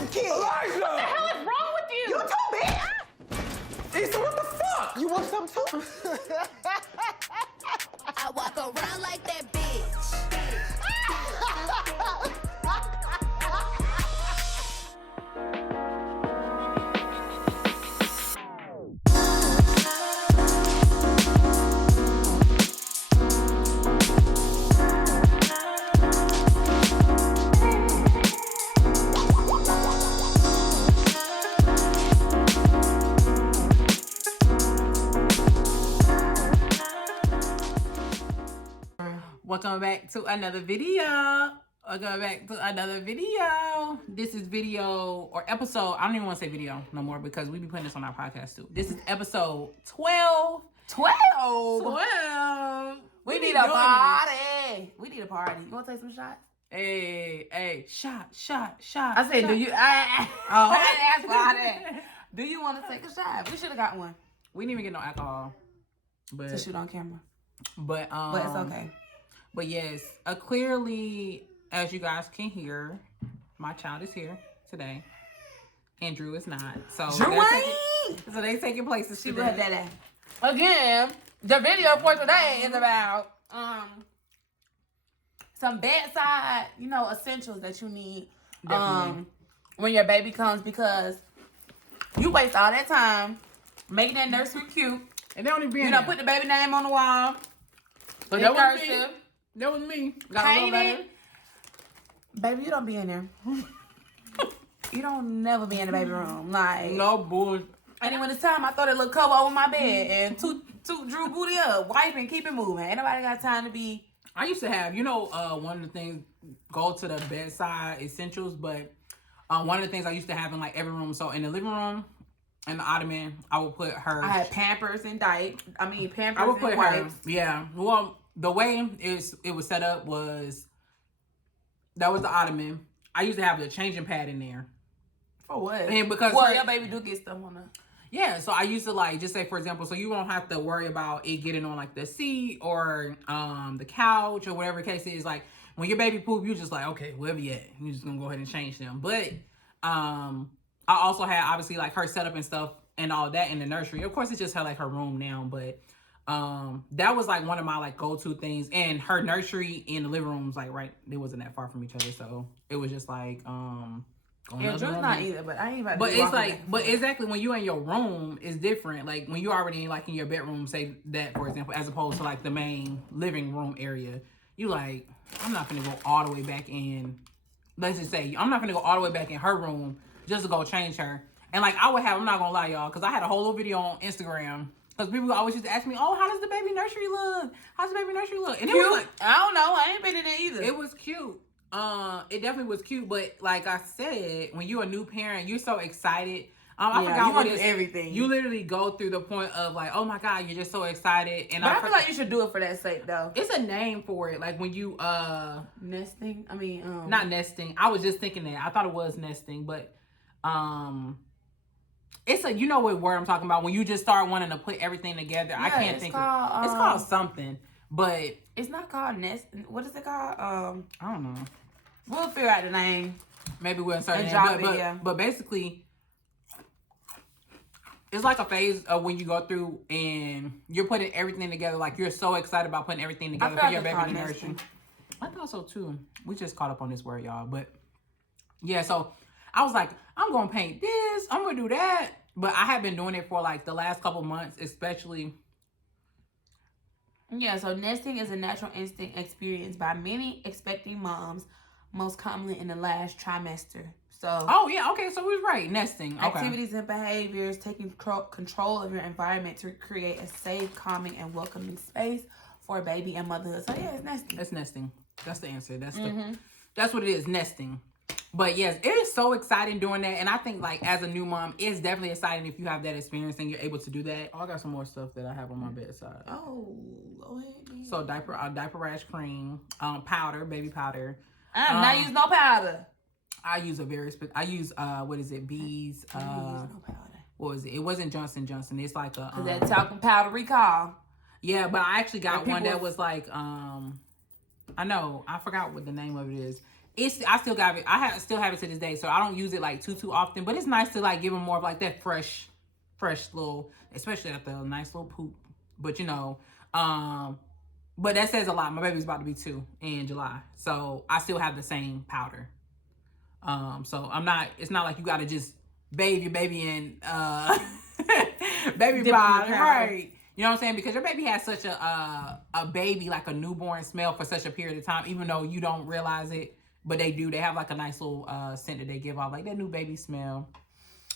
them kids. Elijah! What the hell is wrong with you? You too, bitch. Issa, what the fuck? You want some too? I walk around like that bitch. Welcome back to another video. This is video or episode. I don't even want to say video no more because we be putting this on our podcast too. This is episode 12. 12. We need a party. We need a party. You want to take some shots? Hey, shot. I said, do you? I didn't ask for that. Do you want to take a shot? We should have got one We didn't even get no alcohol, but to shoot on camera. but But it's okay. But yes, clearly, as you guys can hear, my child is here today, and Drew is not. So they taking places She today. read that. Again, the video for today is about some bedside, essentials that you need when your baby comes, because you waste all that time making that nursery cute. And they don't even be in You there. put the baby name on the wall. So in that was cursive. me. That was me. Got a little better. Baby, you don't be in there. You don't never be in the baby room. Like, No bull. and then when it's time, I throw that little cover over my bed and toot Drew booty up, wipe and keep it moving. Ain't nobody got time to be. I used to have, one of the things, go to the bedside essentials, but one of the things I used to have in like every room. So in the living room, and the ottoman, I would put her. I had Pampers and Pampers I would put and her. wipes. Yeah. Well, the way it was set up was that was the ottoman. I used to have the changing pad in there. For what? And because your baby do get stuff on her. Yeah, so I used to just say, for example, so you won't have to worry about it getting on like the seat or the couch or whatever the case is. Like when your baby poop, you're just like, okay, wherever you at, you're just gonna go ahead and change them. But I also had obviously like her setup and stuff and all that in the nursery. Of course, it's just her room now, but that was like one of my like go-to things. And her nursery and the living room was like it wasn't that far from each other, so it was just like Yeah, Drew's not either, but I ain't about to But be it's walking back. but exactly when you're in your room, it's different. Like when you're already in your bedroom, say that for example, as opposed to like the main living room area, you like, I'm not gonna go all the way back in. Let's just say I'm not gonna go all the way back in her room just to go change her. And like I'm not gonna lie, y'all, because I had a whole little video on Instagram. Because people always used to ask me, oh, how does the baby nursery look? How's the baby nursery look? And it was like, I don't know. I ain't been in it either. it was cute. It definitely was cute, but like I said, when you're a new parent, you're so excited. I forgot what it is. Everything. You literally go through the point of like, oh my God, you're just so excited. And But I feel like you should do it for that sake, though. it's a name for it. Like when you Nesting. I mean, not nesting. I was just thinking that. I thought it was nesting, but it's a, what word I'm talking about, when you just start wanting to put everything together. I can't think of it. It's called something, but it's not called nest. What is it called? I don't know. We'll figure out the name. Maybe we'll insert And it. drop But, it, yeah. but basically, it's like a phase of when you go through and you're putting everything together. Like you're so excited about putting everything together for your baby in the nursery. I thought so too. We just caught up on this word, y'all. But yeah, so I was like, I'm gonna paint this. I'm gonna do that. But I have been doing it for like the last couple months, especially. Yeah, so nesting is a natural instinct experienced by many expecting moms, most commonly in the last trimester. So, Oh yeah, okay, so we was right. Nesting. Okay. activities and behaviors, taking control of your environment to create a safe, calming, and welcoming space for baby and motherhood. So yeah, it's nesting. It's nesting. That's the answer. That's what it is, nesting. But yes, it is so exciting doing that. And I think like as a new mom, it's definitely exciting if you have that experience and you're able to do that. Oh, I got some more stuff that I have on my bedside. Oh, go ahead. So diaper rash cream, powder, baby powder. I'm not using no powder. I use what is it? Bees. I don't use no powder. What was it? It wasn't Johnson & Johnson. It's like a Cause that talcum powder recall. yeah, but I actually got Like one people- that was like I know, I forgot what the name of it is. I still got it. Still have it to this day, so I don't use it like too often. But it's nice to like give them more of like that fresh little, especially after a nice little poop. But you know, but that says a lot. My baby's about to be 2 in July, so I still have the same powder. So it's not like you got to just bathe your baby in baby powder, right? You know what I'm saying? Because your baby has such a baby, like a newborn smell for such a period of time, even though you don't realize it, but they do. They have like a nice little scent that they give off, like that new baby smell,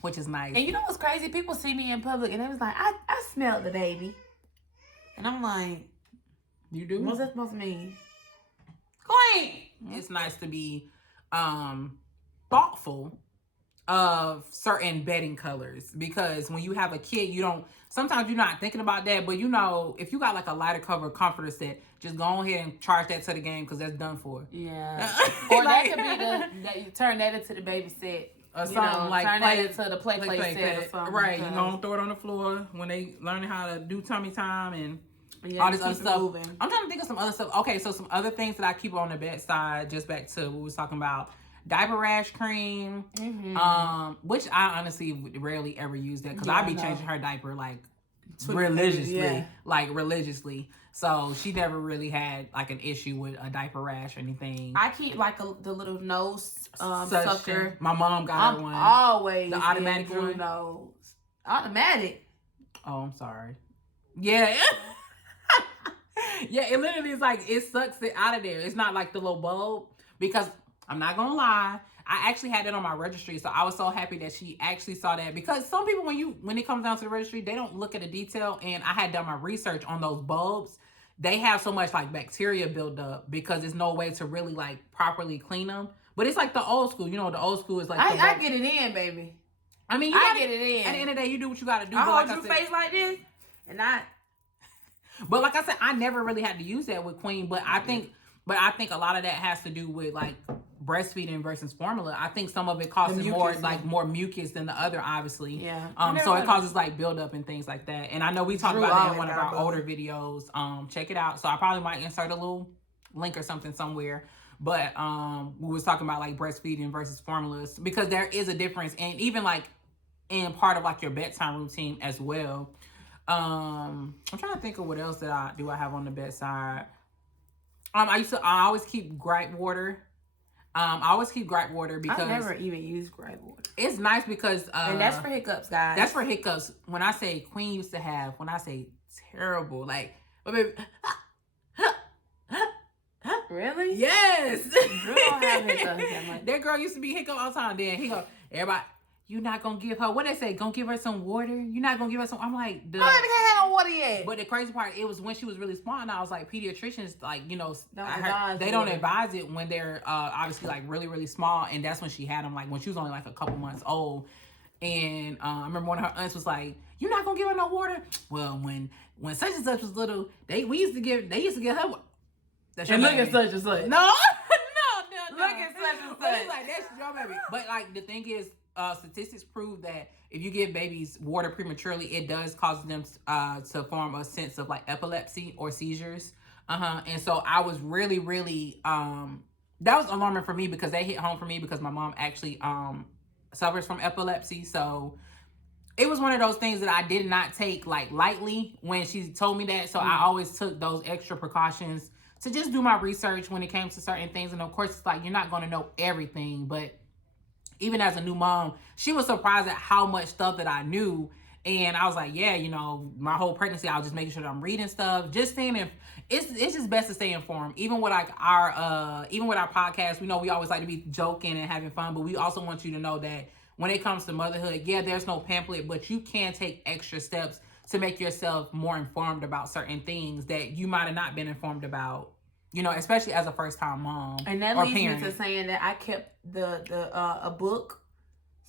which is nice. And you know what's crazy? People see me in public and they was like, I smelled the baby. And I'm like, you do? What's that supposed to mean? Queen! It's nice to be thoughtful of certain bedding colors, because when you have a kid, sometimes you're not thinking about that, but you know, if you got like a lighter cover comforter set, just go ahead and charge that to the game, because that's done for. Yeah. Or that could be that you turn that into the baby set. Or something like turn that into the play set or something. Right. You're going to throw it on the floor when they learning how to do tummy time and all this other stuff. Moving. I'm trying to think of some other stuff. Okay, so some other things that I keep on the bedside, just back to what we was talking about. Diaper rash cream, which I honestly rarely ever use that, because I be changing her diaper like religiously. So she never really had like an issue with a diaper rash or anything. I keep like the little nose sucker. My mom got her one. Always the automatic one. Nose. Automatic. Oh, I'm sorry. Yeah. Yeah, it literally is like, it sucks it out of there. It's not like the little bulb, because I'm not gonna lie, I actually had it on my registry, so I was so happy that she actually saw that, because some people, when it comes down to the registry, they don't look at the detail, and I had done my research on those bulbs. They have so much like bacteria built up, because there's no way to really like properly clean them. But it's like the old school, you know, the old school is like I get it in, baby. I mean, I get it in. At the end of the day, you do what you gotta do. I hold your face like this, and But like I said, I never really had to use that with Queen, but I think a lot of that has to do with like breastfeeding versus formula. I think some of it causes more mucus than the other, obviously. Yeah. So it causes like buildup and things like that. And I know we talked about that in one of our older videos. Check it out. So I probably might insert a little link or something somewhere. But we was talking about like breastfeeding versus formulas, because there is a difference, and even like in part of like your bedtime routine as well. I'm trying to think of what else that I have on the bedside. I always keep gripe water. I always keep gripe water because I never even use gripe water. It's nice because and that's for hiccups, guys. That's for hiccups. When I say Queen used to have, when I say terrible, like, oh baby, really? Yes. That girl used to be hiccup all the time. Then he go, everybody, you not gonna give her, what they say, gonna give her some water? You're not gonna give her some, I'm like, I haven't had no water yet. But the crazy part, it was when she was really small, and I was like, pediatricians, like, you know, they don't advise it when they're obviously like really, really small, and that's when she had them, like when she was only like a couple months old. And I remember one of her aunts was like, you're not gonna give her no water? Well, when such and such was little, they used to give her. That's your baby. Look at such and such. No. Look at such and such. But it's like, that's your baby. But like the thing is, statistics prove that if you give babies water prematurely, it does cause them to form a sense of like epilepsy or seizures. And so I was really, really that was alarming for me, because they hit home for me, because my mom actually suffers from epilepsy. So it was one of those things that I did not take like lightly when she told me that. So I always took those extra precautions to just do my research when it came to certain things. And of course, it's like, you're not going to know everything, but even as a new mom, she was surprised at how much stuff that I knew. And I was like, yeah, you know, my whole pregnancy, I was just making sure that I'm reading stuff, just staying in. It's just best to stay informed. Even with like our podcast, we know we always like to be joking and having fun, but we also want you to know that when it comes to motherhood, yeah, there's no pamphlet, but you can take extra steps to make yourself more informed about certain things that you might have not been informed about, you know, especially as a first-time mom. And that leads me to saying that I kept a book,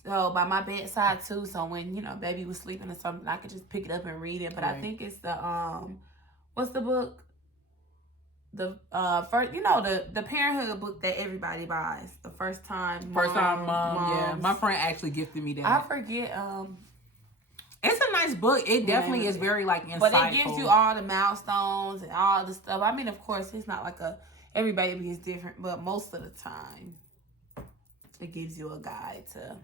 so by my bedside too. So when, you know, baby was sleeping or something, I could just pick it up and read it. But right. I think it's the what's the book? The first, you know, the parenthood book that everybody buys. The first time mom. Yeah, my friend actually gifted me that. I forget. It's a nice book. It definitely is very like insightful. But it gives you all the milestones and all the stuff. I mean, of course, it's not like every baby is different, but most of the time, it gives you a guide to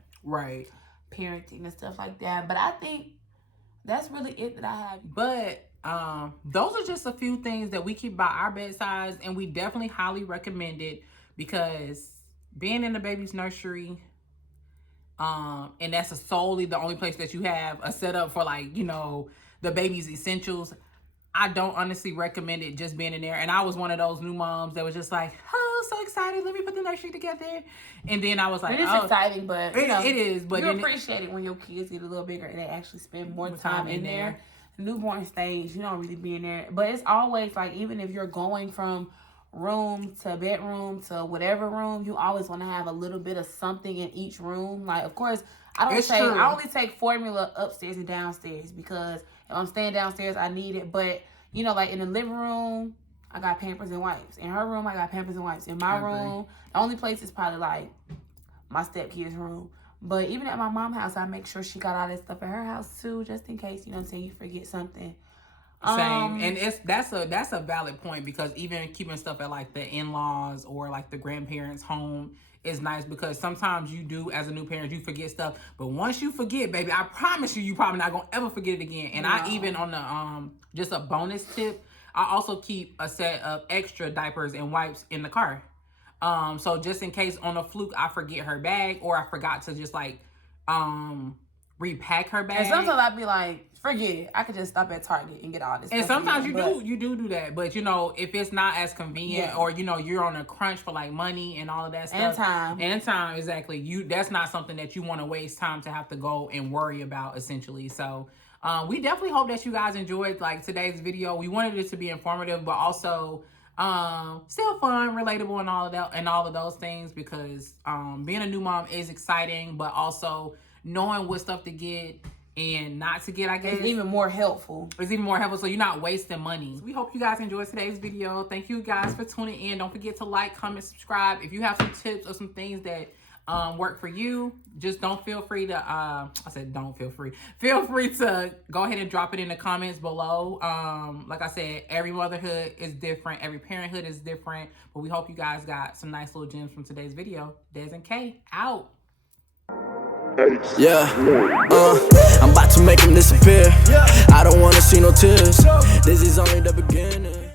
parenting and stuff like that. But I think that's really it that I have. But those are just a few things that we keep by our bedsides, and we definitely highly recommend it because being in the baby's nursery, and that's solely the only place that you have a setup for, like, you know, the baby's essentials. I don't honestly recommend it just being in there. And I was one of those new moms that was just like, oh, so excited, let me put the nursery together. And then I was like, it's exciting, but you know, it is. But you appreciate it when your kids get a little bigger and they actually spend more time in there. Newborn stage, you don't really be in there. But it's always like, even if you're going from room to bedroom to whatever room, you always want to have a little bit of something in each room. Like, of course, I only take formula upstairs and downstairs because if I'm staying downstairs, I need it. But, you know, like in the living room, I got Pampers and wipes. In her room, I got Pampers and wipes. In my room, the only place is probably like my stepkid's room. But even at my mom's house, I make sure she got all that stuff at her house too, just in case, you know what I'm saying, you forget something. Same. And that's a valid point, because even keeping stuff at like the in-laws or like the grandparents' home is nice, because sometimes you do, as a new parent, you forget stuff. But once you forget, baby, I promise you probably not gonna ever forget it again. And I even, on the just a bonus tip, I also keep a set of extra diapers and wipes in the car. So just in case on a fluke I forget her bag, or I forgot to just like repack her bag. And sometimes I'd be like, forget it, I could just stop at Target and get all this and stuff. And sometimes you do that. But, you know, if it's not as convenient, or, you know, you're on a crunch for like money and all of that stuff. And time, exactly. That's not something that you want to waste time to have to go and worry about, essentially. So we definitely hope that you guys enjoyed like today's video. We wanted it to be informative, but also still fun, relatable, and all of those things, because being a new mom is exciting, but also knowing what stuff to get and not to get, I guess, it's even more helpful. It's even more helpful, so you're not wasting money. We hope you guys enjoyed today's video. Thank you guys for tuning in. Don't forget to like, comment, subscribe. If you have some tips or some things that work for you, just feel free to go ahead and drop it in the comments below. Like I said, every motherhood is different, every parenthood is different, but we hope you guys got some nice little gems from today's video. Des and K out. Yeah, I'm about to make him disappear. I don't wanna see no tears. This is only the beginning.